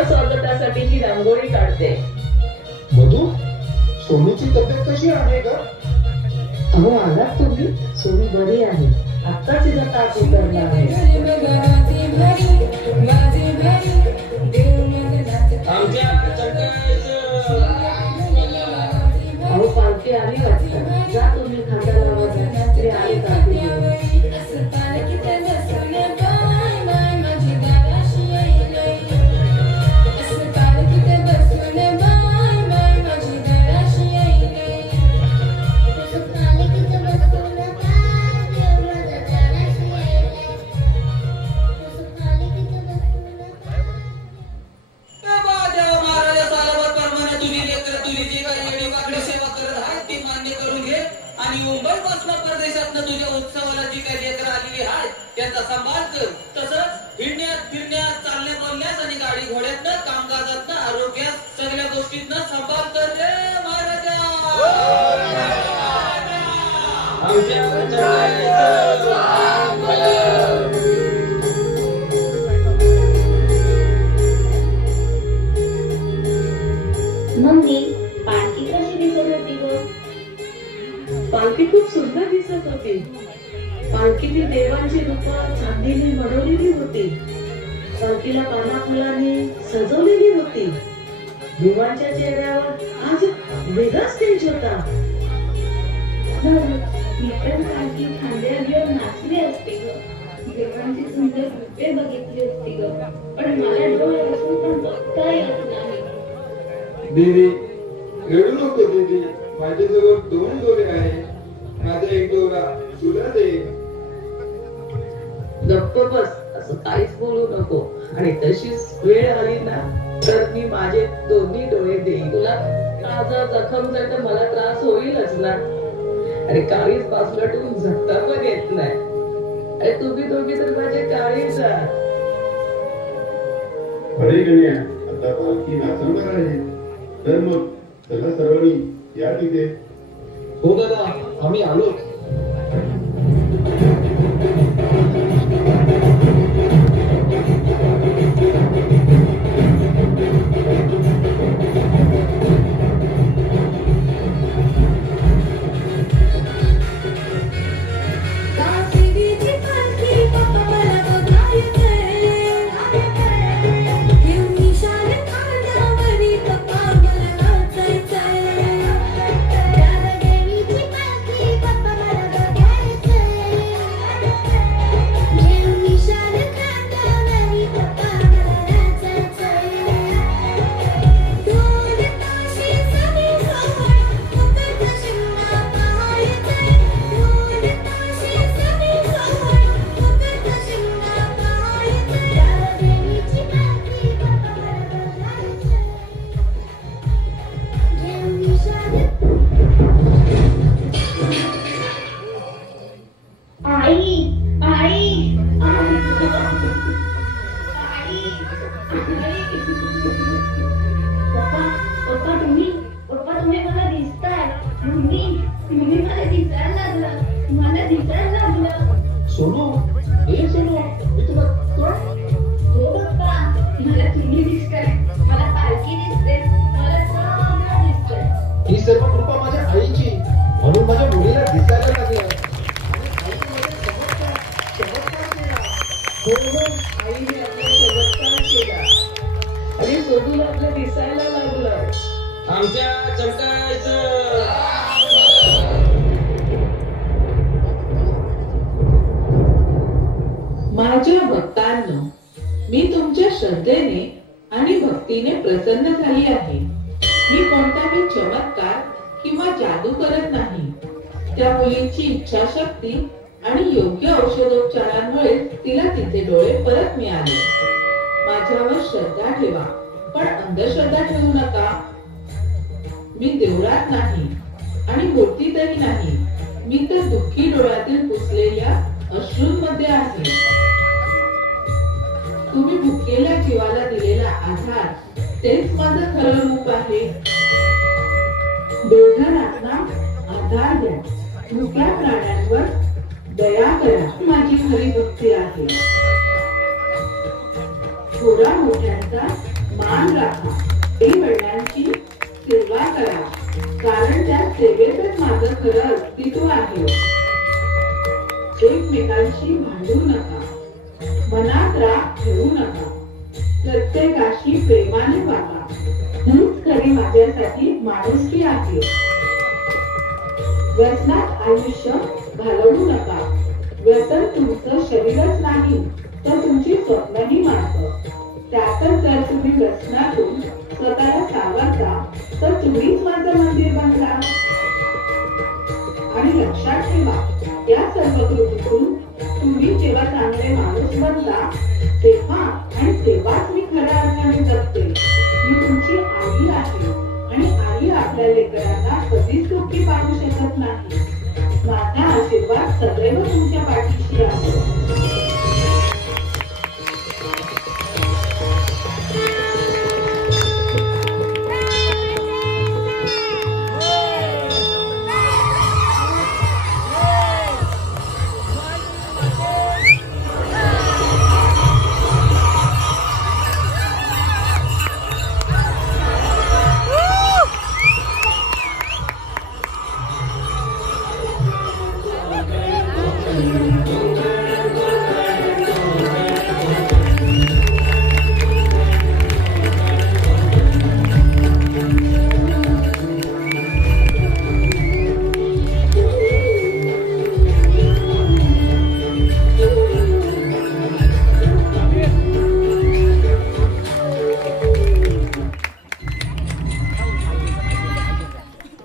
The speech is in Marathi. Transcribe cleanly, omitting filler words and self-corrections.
तुझ्या स्वागतासाठी ही रांगोळी काढते. मधू, सोनूची तब्येत कशी आहे का? अहो आलात तुम्ही? सोनू बरी आहे. आत्ताच तिचा ताप उतरला आहे. अहो पालखी आली वाटतं. जा तुम्ही खांदा लावा जा. ते आले जाते. आणि मुंबईपासून परदेशातनं तुझ्या उत्सवाला जी काही लेकरं आलेली आहेत त्यांचा सांभाळ कर. तसंच हिंडण्यात फिरण्यात चालण्या बोलण्यास आणि गाडी घोड्यातनं कामकाजातनं आरोग्यात सगळ्या गोष्टीतनं सांभाळ कर रे महाराजा. मम्मी, पालखी कशी दिसत होती ग? पालखी खूप सुंदर दिसत होती. पालखीतील देवांची रूपं चांदीने मढवलेली होती. पालखीला पाना फुलाने सजवलेली होती. देवांच्या चेहऱ्यावर आज वेगळाच तेज होता. मी पण पालखी खांद्यावर घेऊन नाचली असते ग. देवांची सुंदर रूपे बघितली असती ग. पण मला डोळे बसून पण बघता येत नाही. दीदी, रडू नको दीदी. माझ्याजवळ 2 डोळे आहे. माझा एक डोळा तुला दे. गप्प बस, असं काहीच बोलू नको. आणि तशीच वेळ आली ना तर मी माझे 2 डोळे देईन तुला. माझा जखम जर तर मला त्रास होईलच ना. अरे काळीच पासलटून झटका पण येत नाही. अरे तुम्ही दोघी तर माझे काळीच आहात. अरे गण्या, आता पालखी नाचवणार आहे. तर मग चला सर्वांनी या तिथे. हो दादा, आम्ही आलो. सोनू, ए सोनू, मी तुला हो पप्पा, मला तुम्ही दिसताय, मला पालखी दिसते, मला सगळं दिसतंय. ही सर्व कृपा माझ्या आईची. म्हणून माझ्या मुलीला दिसायला लागलं. आईने आपला चमत्कार केला आणि सोनूला आपलं दिसायला लागलं. आमच्या चमकायचं. माझ्या भक्तांनो, मी तुमच्या श्रद्धेने आणि भक्तीने प्रसन्न झाली आहे. मी कोणताही चमत्कार किंवा जादू करत नाही. त्या मुलीची इच्छाशक्ती आणि योग्य औषधोपचारांमुळे तिला तिचे डोळे परत मिळाले. माझ्यावर श्रद्धा ठेवा, पण अंधश्रद्धा ठेवू नका. मी देवळात नाही आणि मूर्तीतही नाही. मी तर दुःखी डोळ्यातील पुसलेल्या अश्रूंमध्ये आहे. तुम्ही भुकेल्या जीवाला दिलेला आधार, तेच माझं खरं रूप आहे. दोघांना आधार द्या. मुक्या प्राण्यांवर दया करा. माझी खरी भक्ती आहे. थोडा मोठ्यांचा मान राखा. आई वडिलांची सेवा करा, कारण त्या सेवेतच माझं खरं अस्तित्व आहे. एकमेकांशी भांडू नका, मनात राग ठेवू नका, प्रत्येकाशी प्रेमाने वागा. हीच खरी माझ्यासाठी माणुसकी आहे. व्यसनात आयुष्य घालवू नका. व्यसन तुमचं शरीरच नाही, तर तुमची स्वप्नही मारतं. त्यातच जर तुम्ही व्यसनातून स्वतःला सावरता, तर तुम्हीच माझं मंदिर बांधला. आणि लक्षात ठेवा, या सर्व कृतीतून तुम्ही जेव्हा चांगले माणूस बनता, तेव्हा आणि तेव्हाच मी खऱ्या अर्थाने जगते. मी तुमची आई आहे आणि आई आपल्या लेकरांना कधीच दुःखी पाडू शकत नाही. माझा आशीर्वाद सदैव तुमच्या पाठीशी आहे. Thank you.